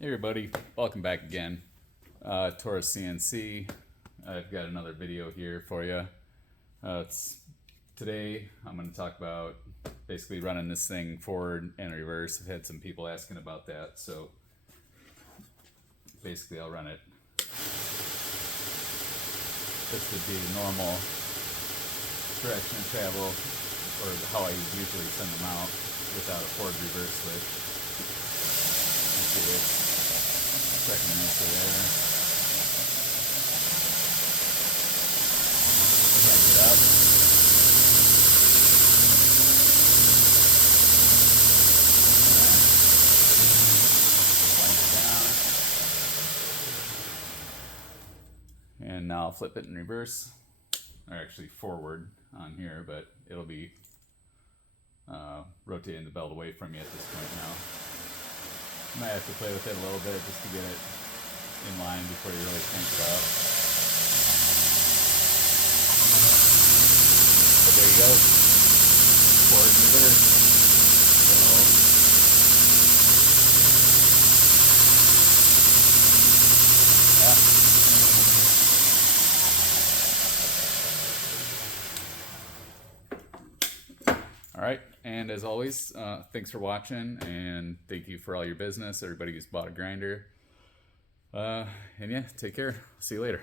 Hey everybody, welcome back again. Torus CNC. I've got another video here for you. Today I'm going to talk about basically running this thing forward and reverse. I've had some people asking about that, so basically I'll run it. This would be the normal direction of travel, or how I usually send them out without a forward reverse switch. Let's see this. Checking this there. Back it up. Wind it down. And now I'll flip it in reverse, or actually forward on here, but it'll be rotating the belt away from you at this point now. You might have to play with it a little bit just to get it in line before you really crank it up. But there you go. Forward and reverse. So, yeah. Alright, and as always, thanks for watching, and thank you for all your business, everybody who's bought a grinder. And yeah, take care. See you later.